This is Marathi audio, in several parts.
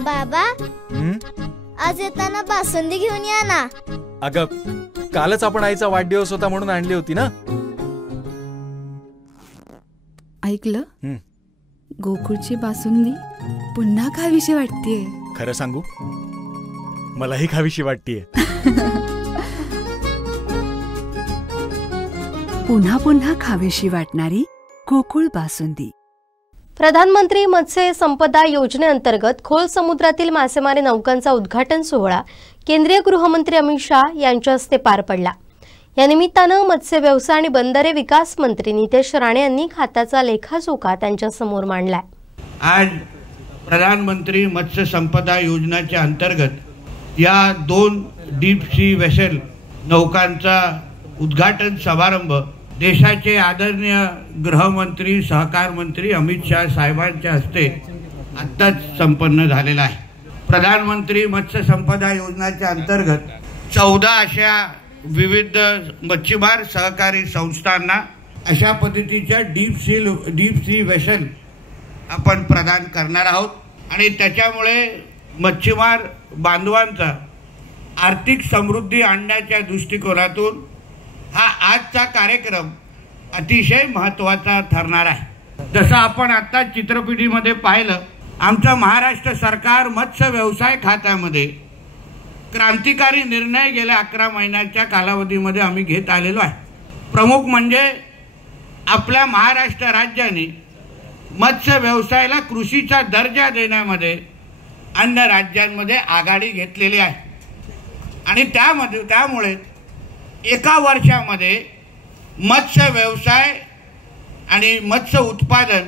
बाबा, आज येताना बासुंदी घेऊन या ना. अगं, कालच आपण आईचा वाढदिवस होता म्हणून आणली होती ना. ऐकलं, गोकुळची बासुंदी पुन्हा खावीशी वाटतेय. खरं सांगू, मलाही खावीशी वाटतेय. पुन्हा पुन्हा खावीशी वाटणारी गोकुळ बासुंदी. प्रधानमंत्री मत्स्य संपदा योजनेअंतर्गत खोल समुद्रातील मासेमारी नौकांचा उद्घाटन सोहळा केंद्रीय गृहमंत्री अमित शाह यांच्या हस्ते पार पडला. या निमित्तानं मत्स्य व्यवसाय आणि बंदरे विकास मंत्री नितेश राणे यांनी खात्याचा लेखाजोखा त्यांच्या समोर मांडलाय. आज प्रधानमंत्री मत्स्य संपदा योजनेच्या अंतर्गत या 2 डीप सी वेसल नौकांचा उद्घाटन समारंभ देशाचे आदरणीय गृहमंत्री सहकार मंत्री अमित शाह साहेबांच्या हस्ते आत्ताच संपन्न झालेला आहे. प्रधानमंत्री मत्स्य संपदा योजनेच्या अंतर्गत 14 अशा विविध मच्छीमार सहकारी संस्थांना अशा पद्धतीच्या डीप सी वेसल आपण प्रदान करणार आहोत आणि त्याच्यामुळे मच्छीमार बांधवांचा आर्थिक समृद्धी आणण्याच्या दृष्टिकोनातून हा आजचा कार्यक्रम अतिशय महत्त्वाचा ठरणार आहे. जसं आपण आता चित्रपिढीमध्ये पाहिलं, आमचं महाराष्ट्र सरकार मत्स्य व्यवसाय खात्यामध्ये क्रांतिकारी निर्णय गेल्या 11 महिन्याच्या कालावधीमध्ये आम्ही घेत आलेलो आहे. प्रमुख म्हणजे आपल्या महाराष्ट्र राज्याने मत्स्य व्यवसायाला कृषीचा दर्जा देण्यामध्ये अन्य राज्यांमध्ये आघाडी घेतलेली आहे आणि त्यामुळे एका वर्षामध्ये मत्स्य व्यवसाय आणि मत्स्य उत्पादन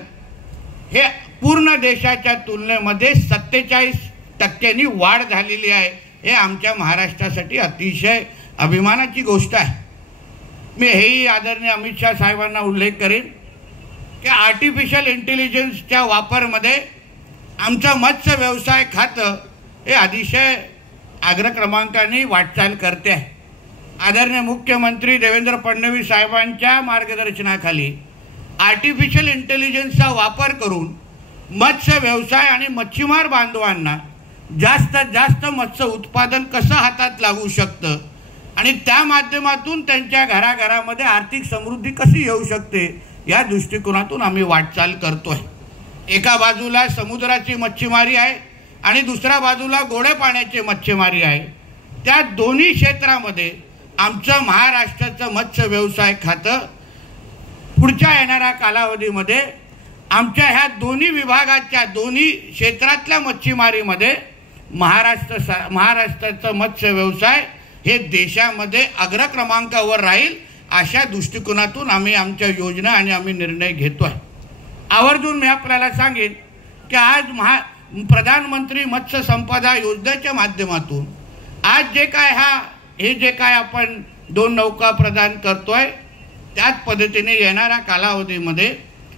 हे पूर्ण देशाच्या तुलनेमध्ये 47% वाढ झालेली आहे. हे आमच्या महाराष्ट्रासाठी अतिशय अभिमानाची गोष्ट आहे. मी हेही आदरणीय अमित शाह साहेबांना उल्लेख करेन की आर्टिफिशियल इंटेलिजन्सच्या वापरमध्ये आमचं मत्स्य व्यवसाय खातं हे अतिशय अग्रक्रमांकाने वाटचाल करते आहे. आदरणीय मुख्यमंत्री देवेंद्र फडणवीस साहेबांच्या मार्गदर्शनाखाली आर्टिफिशियल इंटेलिजन्सचा वापर करून मत्स्य व्यवसाय आणि मच्छीमार बांधवांना जास्तीत जास्त मत्स्य उत्पादन कसं हातात लागू शकतं आणि त्या माध्यमातून त्यांच्या घराघरामध्ये आर्थिक समृद्धी कशी येऊ शकते या दृष्टिकोनातून आम्ही वाटचाल करतोय. एका बाजूला समुद्राची मच्छीमारी आहे आणि दुसऱ्या बाजूला गोड्या पाण्याची मच्छीमारी आहे. त्या दोन्ही क्षेत्रामध्ये आमचं महाराष्ट्राचं मत्स्य व्यवसाय खातं पुढच्या येणाऱ्या कालावधीमध्ये आमच्या ह्या दोन्ही विभागाच्या दोन्ही क्षेत्रातल्या मच्छीमारीमध्ये महाराष्ट्राचं मत्स्य व्यवसाय हे देशामध्ये अग्रक्रमांकावर राहील अशा दृष्टिकोनातून आम्ही आमच्या योजना आणि आम्ही निर्णय घेतो आहे. आवर्जून मी आपल्याला सांगेन की आज प्रधानमंत्री मत्स्य संपदा योजनेच्या माध्यमातून आज जे काय आपण 2 नौका प्रदान करतोय त्याच पद्धतीने येणाऱ्या कालावधीमध्ये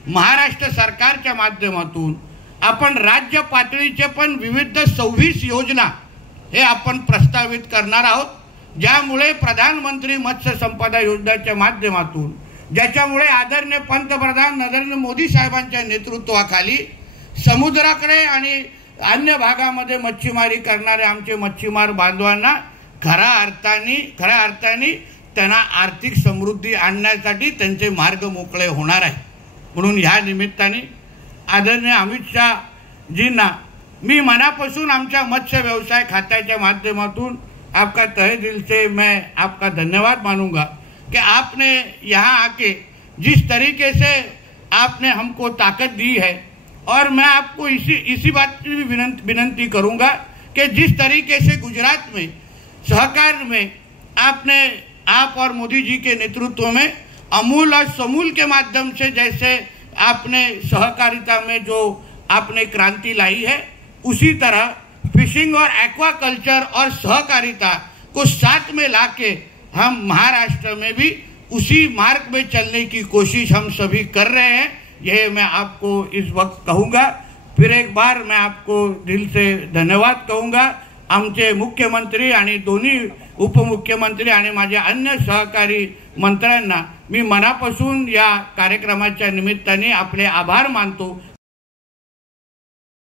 महाराष्ट्र सरकारच्या माध्यमातून आपण राज्य पातळीचे पण विविध 26 योजना हे आपण प्रस्तावित करणार आहोत, ज्यामुळे प्रधानमंत्री मत्स्य संपदा योजनेच्या माध्यमातून ज्याच्यामुळे आदरणीय पंतप्रधान नरेंद्र मोदी साहेबांच्या नेतृत्वाखाली समुद्राकडे आणि अन्य भागामध्ये मच्छीमारी करणारे आमचे मच्छीमार बांधवांना खऱ्या अर्थाने त्यांना आर्थिक समृद्धी आणण्यासाठी त्यांचे मार्ग मोकळे होणार आहे. म्हणून ह्या निमित्ताने आदरणीय अमित शाहजींना मी मनापासून आमच्या मत्स्य व्यवसाय खात्याच्या माध्यमातून आपका तहे दिल से मैं आपका धन्यवाद मानूंगा कि आपने यहाँ आके जिस तरीके से आपने हमको ताकत दी है और मैं आपको इसी बात की विनंती करूंगा कि जिस तरीके से गुजरात में सहकार में आप और मोदी जी के नेतृत्व में अमूल और समूल के माध्यम से जैसे आपने सहकारिता में जो आपने क्रांति लाई है, उसी तरह फिशिंग और एक्वाकल्चर और सहकारिता को साथ में लाके हम महाराष्ट्र में भी उसी मार्ग में चलने की कोशिश हम सभी कर रहे हैं. यह मैं आपको इस वक्त कहूँगा. फिर एक बार मैं आपको दिल से धन्यवाद कहूँगा. आमचे मुख्यमंत्री आणि दोन्ही उपमुख्यमंत्री आणि माझ्या अन्य सहकारी मंत्र्यांना मी मनापासून या कार्यक्रमाच्या निमित्ताने आपले आभार मानतो.